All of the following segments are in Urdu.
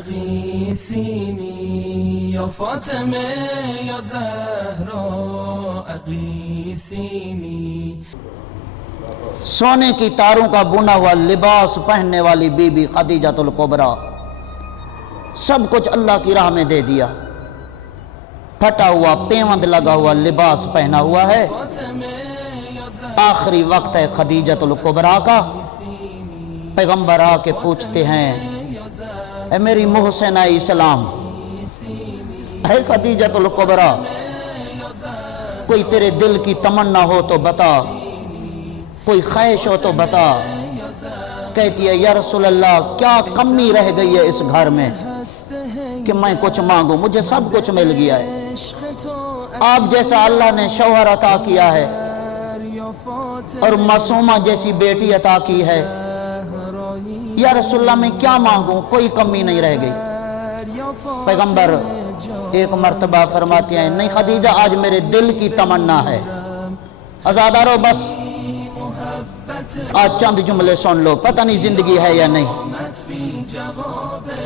أغيثيني يا فاطمة يا زهراء أغيثيني. سونے کی تاروں کا بنا ہوا لباس پہننے والی بی بی خدیجہ الکبریٰ، سب کچھ اللہ کی راہ میں دے دیا، پھٹا ہوا پیوند لگا ہوا لباس پہنا ہوا ہے، آخری وقت ہے خدیجہ الکبریٰ کا. پیغمبر آ کے پوچھتے ہیں اے میری محسنہ اسلام، اے خدیجہ الکبریٰ، کوئی تیرے دل کی تمنا ہو تو بتا، کوئی خواہش ہو تو بتا. کہتی ہے یا رسول اللہ کیا کمی رہ گئی ہے اس گھر میں کہ میں کچھ مانگوں، مجھے سب کچھ مل گیا ہے، آپ جیسا اللہ نے شوہر عطا کیا ہے اور معصومہ جیسی بیٹی عطا کی ہے، یا رسول اللہ میں کیا مانگوں، کوئی کمی نہیں رہ گئی. پیغمبر ایک مرتبہ فرماتے ہیں نہیں خدیجہ آج میرے دل کی تمنا ہے. عزادارو بس آج چند جملے سن لو، پتہ نہیں زندگی ہے یا نہیں.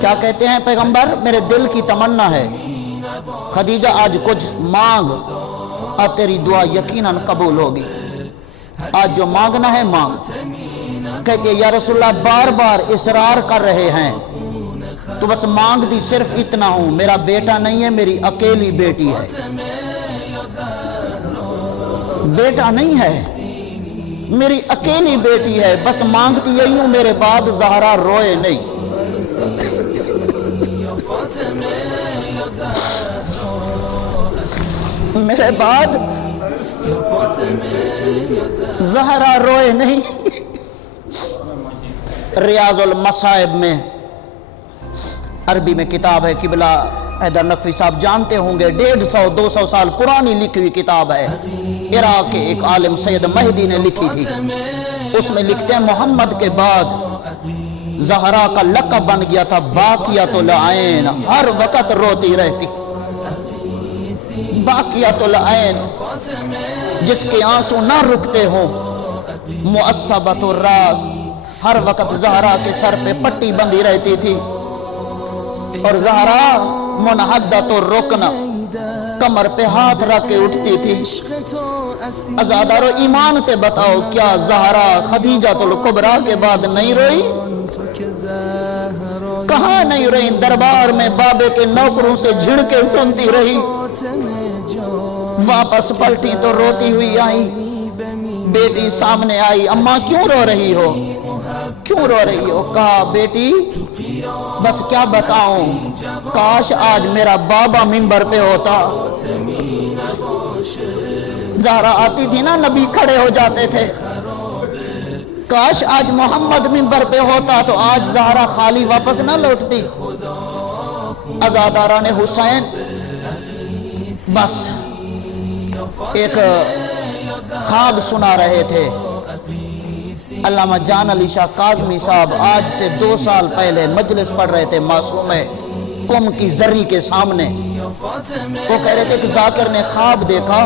کیا کہتے ہیں پیغمبر؟ میرے دل کی تمنا ہے خدیجہ آج کچھ مانگ اور تیری دعا یقیناً قبول ہوگی، آج جو مانگنا ہے مانگ. کہتے ہیں یا رسول اللہ بار بار اصرار کر رہے ہیں تو بس مانگ دی صرف اتنا ہوں، میرا بیٹا نہیں ہے، میری اکیلی بیٹی ہے، بیٹا نہیں ہے، میری اکیلی بیٹی ہے، بس مانگتی یہی ہوں میرے بعد زہرا روئے نہیں. میرے بعد زہرا روئے نہیں. ریاض المصائب میں عربی میں کتاب ہے، قبلہ حیدر نقوی صاحب جانتے ہوں گے، 150-200 سال پرانی لکھی ہوئی کتاب ہے، عراق کے ایک عالم سید مہدی نے لکھی تھی. اس میں لکھتے ہیں محمد کے بعد زہرا کا لقب بن گیا تھا باقیۃ العین، ہر وقت روتی رہتی. باقیۃ العین جس کے آنسو نہ رکتے ہوں. معصبۃ الراس، ہر وقت زہرا کے سر پہ پٹی بندھی رہتی تھی. اور زہرا منحدۃ الرکن، کمر پہ ہاتھ رکھ کے اٹھتی تھی. عزادارو ایمان سے بتاؤ کیا زہرا خدیجہ الکبریٰ کے بعد نہیں روئی؟ کہاں نہیں روئی؟ دربار میں بابے کے نوکروں سے جھڑکے سنتی رہی، واپس پلٹی تو روتی ہوئی آئی. بیٹی سامنے آئی، اماں کیوں رو رہی ہو، کیوں رو رہی ہو؟ کہا بیٹی بس کیا بتاؤں، کاش آج میرا بابا منبر پہ ہوتا. زہرا آتی تھی نا نبی کھڑے ہو جاتے تھے، کاش آج محمد منبر پہ ہوتا تو آج زہرا خالی واپس نہ لوٹتی. عزاداران حسین بس ایک خواب سنا رہے تھے. علامہ جان علی شاہ کاظمی صاحب آج سے 2 سال پہلے مجلس پڑھ رہے تھے معصومہ قم کی زری کے سامنے. وہ کہہ رہے تھے کہ ذاکر نے خواب دیکھا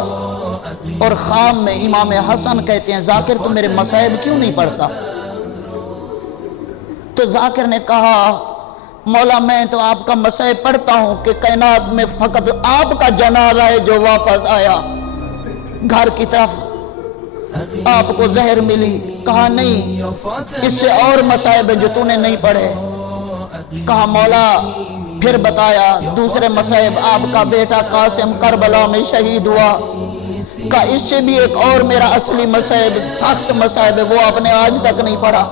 اور خواب میں امام حسن کہتے ہیں ذاکر تو میرے مصائب کیوں نہیں پڑھتا؟ تو ذاکر نے کہا مولا میں تو آپ کا مصائب پڑھتا ہوں کہ کائنات میں فقط آپ کا جنازہ ہے جو واپس آیا. گھر کی طرف آپ کو زہر ملی. کہا نہیں، اس سے اور مصائب جو تو نے نہیں پڑھے. کہا مولا پھر بتایا دوسرے مصائب، آپ کا بیٹا قاسم کربلا میں شہید ہوا. کہا اس سے بھی ایک اور میرا اصلی مصائب، سخت مصائب ہے، وہ آپ نے آج تک نہیں پڑھا.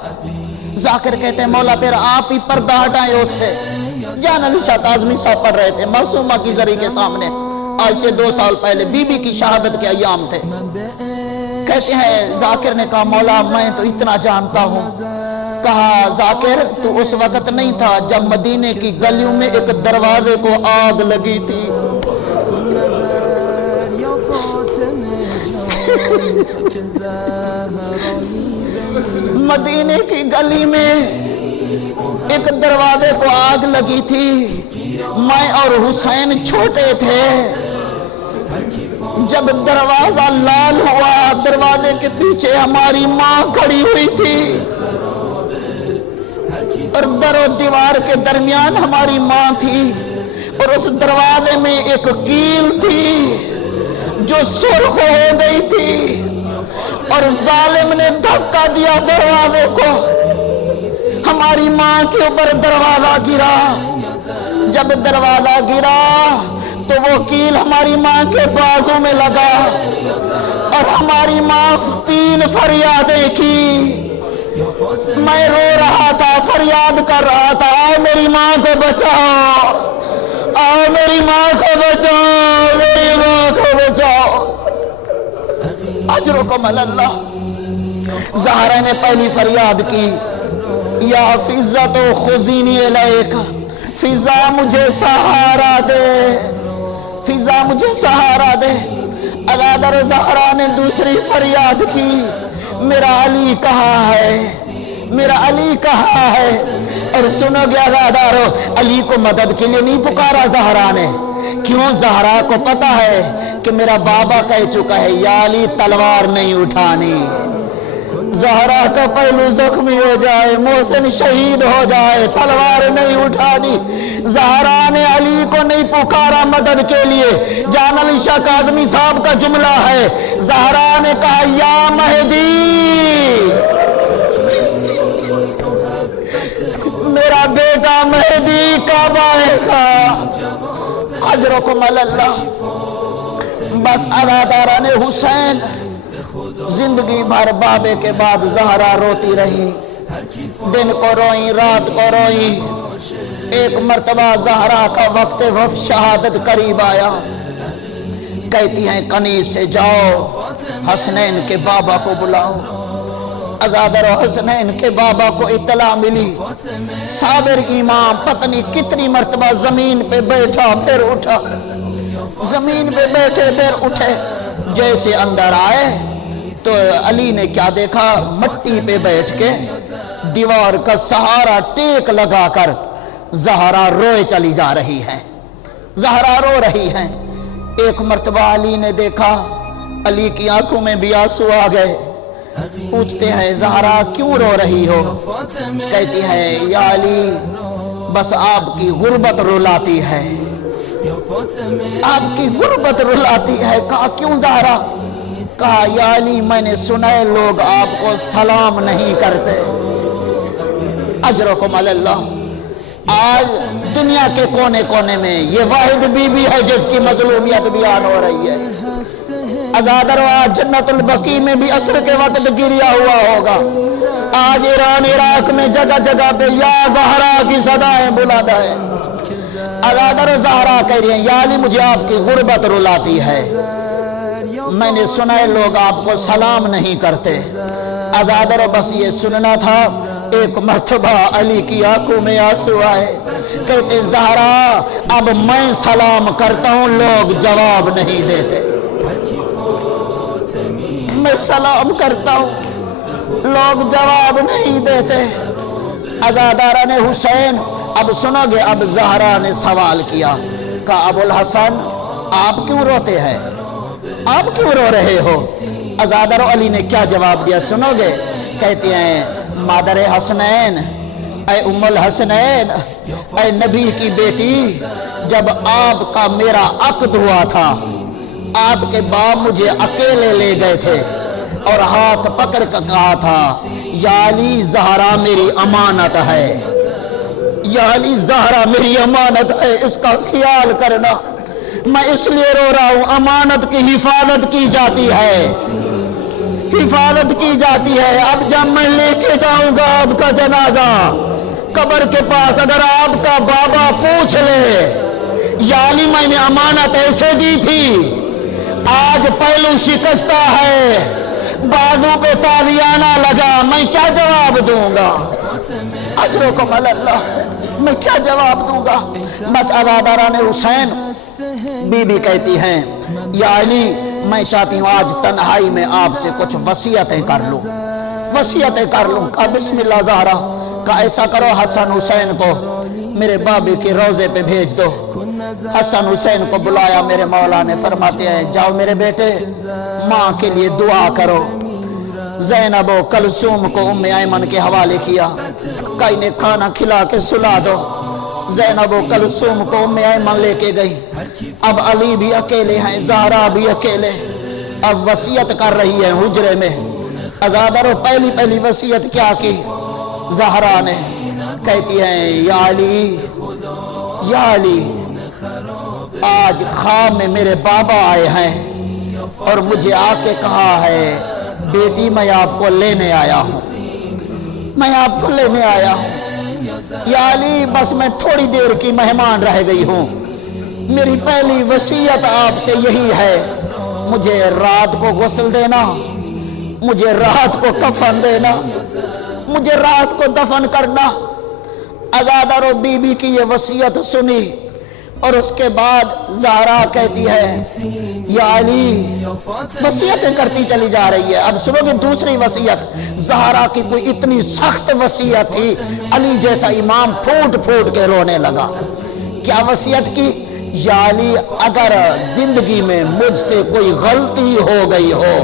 ذاکر کہتے ہیں مولا پھر آپ ہی پردہ ہٹائیں اس سے. جان علی شاہ کاظمی صاحب پڑھ رہے تھے معصومہ کی زری کے سامنے، آج سے 2 سال پہلے بی بی کی شہادت کے ایام تھے. کہتے ہیں ذاکر نے کہا مولا میں تو اتنا جانتا ہوں. کہا ذاکر تو اس وقت نہیں تھا جب مدینے کی گلیوں میں ایک دروازے کو آگ لگی تھی. مدینے کی گلی میں ایک دروازے کو آگ لگی تھی، میں اور حسین چھوٹے تھے. جب دروازہ لال ہوا دروازے کے پیچھے ہماری ماں کھڑی ہوئی تھی. اور در و دیوار کے درمیان ہماری ماں تھی، اور اس دروازے میں ایک کیل تھی جو سرخ ہو گئی تھی، اور ظالم نے دھکا دیا دروازے کو، ہماری ماں کے اوپر دروازہ گرا۔ جب دروازہ گرا تو وہ کیل ہماری ماں کے بازو میں لگا، اور ہماری ماں 3 فریادیں کی۔ میں رو رہا تھا، فریاد کر رہا تھا، آؤ میری ماں کو بچاؤ، آؤ میری ماں کو بچاؤ، میری ماں کو بچاؤ۔ اجرکم اللہ۔ زہرا نے پہلی فریاد کی، یا فضہ تو خذینی الیک، فضہ مجھے سہارا دے، فضہ مجھے سہارا دے۔ عزادر زہرا نے دوسری فریاد کی، میرا علی کہاں ہے، میرا علی کہاں ہے؟ اور سنو گے عزادارو، علی کو مدد کے لیے نہیں پکارا زہرا نے۔ کیوں؟ زہرا کو پتا ہے کہ میرا بابا کہہ چکا ہے یا علی تلوار نہیں اٹھانی، زہرا کا پہلو زخمی ہو جائے، محسن شہید ہو جائے، تلوار نہیں اٹھانی۔ زہرا نے علی کو نہیں پکارا مدد کے لیے۔ جان علی شاہ کاظمی صاحب کا جملہ ہے، زہرا نے کہا یا مہدی، میرا بیٹا مہدی کب آئے گا؟ اجرکم اللہ۔ بس عزادارہ نے حسین زندگی بھر بابے کے بعد زہرا روتی رہی، دن کو روئی، رات کو روئی۔ ایک مرتبہ زہرا کا وقت وفات شہادت قریب آیا، کہتی ہیں کنیز سے جاؤ حسنین کے بابا کو بلاؤ۔ عزادر و حسنین کے بابا کو اطلاع ملی، صابر امام پتہ نہیں کتنی مرتبہ زمین پہ بیٹھا پھر اٹھا، زمین پہ بیٹھے پھر اٹھے۔ جیسے اندر آئے تو علی نے کیا دیکھا، مٹی پہ بیٹھ کے دیوار کا سہارا ٹیک لگا کر زہرا روئے چلی جا رہی ہے، زہرا رو رہی ہے۔ ایک مرتبہ علی نے دیکھا، علی کی آنکھوں میں بھی آنسو آ گئے۔ پوچھتے ہیں زہرا کیوں رو رہی ہو؟ کہتی ہے یا علی بس آپ کی غربت رلاتی ہے، آپ کی غربت رلاتی ہے۔ کہا کیوں زہرا؟ کہا یا علی میں نے سنا ہے لوگ آپ کو سلام نہیں کرتے۔ اجرکم اللہ۔ آج دنیا کے کونے کونے میں یہ واحد بی بی ہے جس کی مظلومیت بیان ہو رہی ہے۔ عزادر آج جنت البقیع میں بھی عصر کے وقت گریا ہوا ہوگا۔ آج ایران عراق میں جگہ جگہ پہ یا زہرا کی صدایں بلند ہے۔ عزادر زہرا کہہ رہی ہیں یا علی مجھے آپ کی غربت رلاتی ہے، میں نے سنا ہے لوگ آپ کو سلام نہیں کرتے۔ عزادر بس یہ سننا تھا۔ ایک مرتبہ علی کی آنکھوں میں آنسو آئے، کہتے زہرا اب میں سلام کرتا ہوں لوگ جواب نہیں دیتے، میں سلام کرتا ہوں لوگ جواب نہیں دیتے۔ عزادارہ نے حسین، اب سنو گے، اب زہرا نے سوال کیا، کہا ابو الحسن آپ کیوں روتے ہیں، آپ کیوں رو رہے ہو؟ عزادر علی نے کیا جواب دیا سنو گے؟ کہتے ہیں مادر حسنین، اے ام الحسنین، اے نبی کی بیٹی، جب آپ کا میرا عقد ہوا تھا آپ کے باپ مجھے اکیلے لے گئے تھے اور ہاتھ پکڑ کر کہا تھا یا علی زہرا میری امانت ہے، یا علی زہرا میری امانت ہے، اس کا خیال کرنا۔ میں اس لیے رو رہا ہوں، امانت کی حفاظت کی جاتی ہے، حفاظت کی جاتی ہے۔ اب جب میں لے کے جاؤں گا آپ کا جنازہ قبر کے پاس، اگر آپ کا بابا پوچھ لے یا علی میں نے امانت ایسے دی تھی، آج پہلو شکستہ ہے، بازو پہ تاویانہ لگا، میں کیا جواب دوں گا؟ اجرکم اللہ، میں کیا جواب دوں گا؟ بس عزادارہ نے حسین، بی بی کہتی ہیں یا علی میں چاہتی ہوں آج تنہائی میں آپ سے کچھ وصیتیں کر لوں، وصیتیں کر لوں۔ کہا بسم اللہ زہرا، کہا ایسا کرو حسن حسین کو میرے بابی کے روزے پہ بھیج دو۔ حسن حسین کو بلایا، میرے مولا نے فرماتے ہیں جاؤ میرے بیٹے ماں کے لیے دعا کرو۔ زینب و کلثوم کو ام ایمن کے حوالے کیا کہ انہیں کھانا کھلا کے سلا دو۔ زینب و کلثوم کو ام ایمن لے کے گئی۔ اب علی بھی اکیلے ہیں، زہرا بھی اکیلے، اب وصیت کر رہی ہے حجرے میں۔ عزادارو پہلی وصیت کیا کی زہرا نے؟ کہتی ہیں یا علی آج خواب میں میرے بابا آئے ہیں اور مجھے آ کے کہا ہے بیٹی میں آپ کو لینے آیا ہوں، میں آپ کو لینے آیا ہوں یا علی، بس میں تھوڑی دیر کی مہمان رہ گئی ہوں، میری پہلی وصیت آپ سے یہی ہے، مجھے رات کو غسل دینا، مجھے رات کو کفن دینا، مجھے رات کو دفن کرنا۔ عزادارو بی بی کی یہ وصیت سنی اور اس کے بعد زہرا کہتی ہے یا علی، وصیتیں کرتی چلی جا رہی ہے۔ اب سنو گے دوسری وصیت، زہرا کی کوئی اتنی سخت وصیت تھی، علی جیسا امام پھوٹ پھوٹ کے رونے لگا۔ کیا وصیت کی؟ یا علی اگر زندگی میں مجھ سے کوئی غلطی ہو گئی ہو،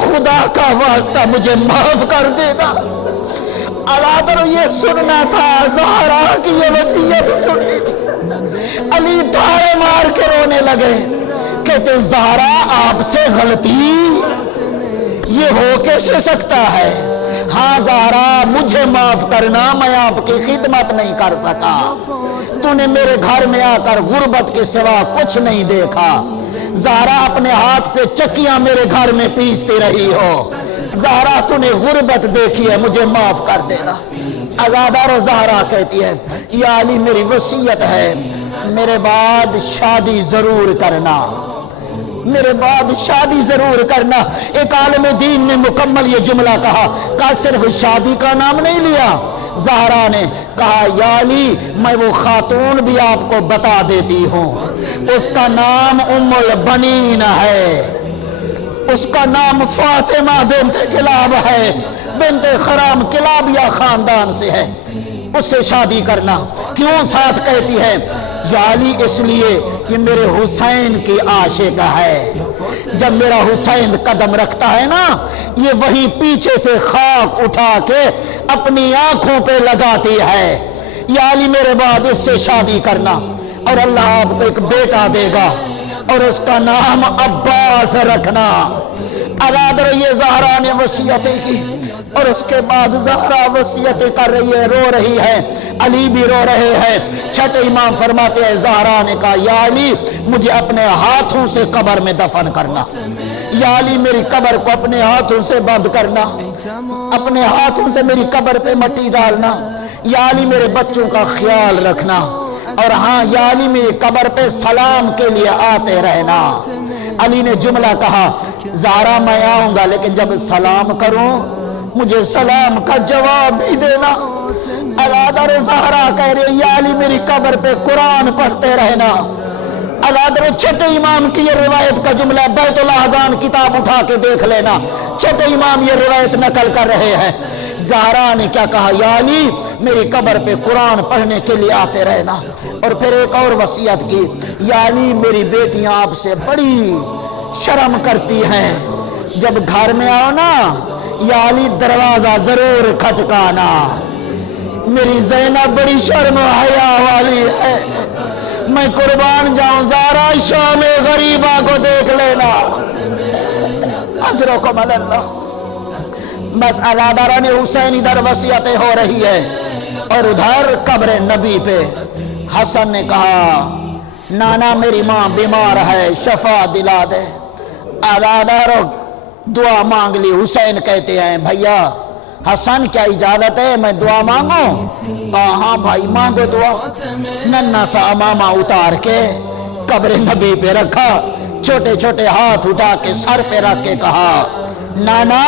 خدا کا واسطہ مجھے معاف کر دینا۔ عزادارو یہ سننا تھا، زہرا کی یہ وصیت سننی تھی۔ علی دھاڑے مار کے رونے لگے، کہتے زہرا آپ سے غلطی یہ ہو کیسے سکتا ہے؟ ہاں زہرا مجھے معاف کرنا، میں آپ کی خدمت نہیں کر سکا، تو نے میرے گھر میں آ کر غربت کے سوا کچھ نہیں دیکھا، زہرا اپنے ہاتھ سے چکیاں میرے گھر میں پیستی رہی ہو، زہرا تو نے غربت دیکھی ہے، مجھے معاف کر دینا۔ عزادارو زہرا کہتی ہے یا علی میری وصیت ہے میرے بعد شادی ضرور کرنا، میرے بعد شادی ضرور کرنا۔ ایک عالم دین نے مکمل یہ جملہ کہا صرف شادی کا نام نہیں لیا، زہرا نے کہا یا علی میں وہ خاتون بھی آپ کو بتا دیتی ہوں، اس کا نام ام البنین ہے، اس کا نام فاطمہ بنت کلاب ہے، بنت خرام کلابیہ خاندان سے ہے، اس سے شادی کرنا۔ کیوں ساتھ کہتی ہے یا علی اس لیے کہ میرے حسین کی عاشق ہے، جب میرا حسین قدم رکھتا ہے نا یہ وہیں پیچھے سے خاک اٹھا کے اپنی آنکھوں پہ لگاتی ہے، یا علی میرے بعد اس سے شادی کرنا اور اللہ آپ کو ایک بیٹا دے گا اور اس کا نام عباس رکھنا۔ عزادارو یہ زہرا نے وصیتیں کی اور اس کے بعد زہرا وصیتیں کر رہی ہے، رو رہی ہے، علی بھی رو رہے ہیں۔ چھٹے امام فرماتے ہیں زہرا نے کہا یا علی مجھے اپنے ہاتھوں سے قبر میں دفن کرنا، یا علی میری قبر کو اپنے ہاتھوں سے بند کرنا، اپنے ہاتھوں سے میری قبر پہ مٹی ڈالنا، یا علی میرے بچوں کا خیال رکھنا، اور ہاں یا علی میری قبر پہ سلام کے لیے آتے رہنا۔ علی نے جملہ کہا زہرا میں آؤں گا لیکن جب سلام کروں مجھے سلام کا جواب بھی دینا۔ عزادارو زہرا کہہ رہے یا علی میری قبر پہ قرآن پڑھتے رہنا۔ عزادارو چھٹے امام کی یہ روایت کا جملہ، بیت الاحزان کتاب اٹھا کے دیکھ لینا، چھٹے امام یہ روایت نقل کر رہے ہیں۔ زہرا نے کیا کہا یا علی میری قبر پہ قرآن پڑھنے کے لیے آتے رہنا، اور پھر ایک اور وصیت کی یا علی میری بیٹیاں آپ سے بڑی شرم کرتی ہیں، جب گھر میں آؤ نا یا علی دروازہ ضرور کھٹکانا، میری زینب بڑی شرم و حیا والی ہے، میں قربان جاؤں، زہرا شام غریبہ کو دیکھ لینا، اجرکم اللہ۔ بس عزادارہ نے حسین ادھر وصیتیں ہو رہی ہے اور ادھر قبر نبی پہ حسن نے کہا نانا میری ماں بیمار ہے، شفا دلا دے۔ عزادارو دعا مانگ لی۔ حسین کہتے ہیں بھیا حسن کیا اجازت ہے میں دعا مانگوں؟ کہا ہاں بھائی مانگو دعا۔ ننھا سا امامہ اتار کے قبر نبی پہ رکھا، چھوٹے چھوٹے ہاتھ اٹھا کے سر پہ رکھ کے کہا نانا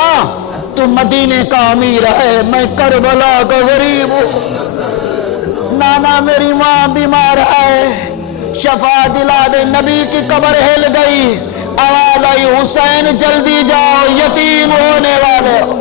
تو مدینے کا امیر ہے، میں کربلا کا غریب ہوں، نانا میری ماں بیمار ہے، شفا دلا دے۔ نبی کی قبر ہل گئی، آواز آئی حسین جلدی جاؤ یتیم ہونے والے ہو۔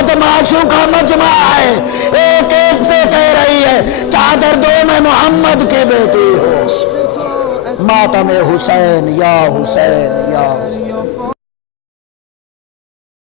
بدماشوں کا مجمع ہے، ایک ایک سے کہہ رہی ہے چادر دو میں محمد کی بیٹی ہوں، ماتم حسین یا حسین یا حسین۔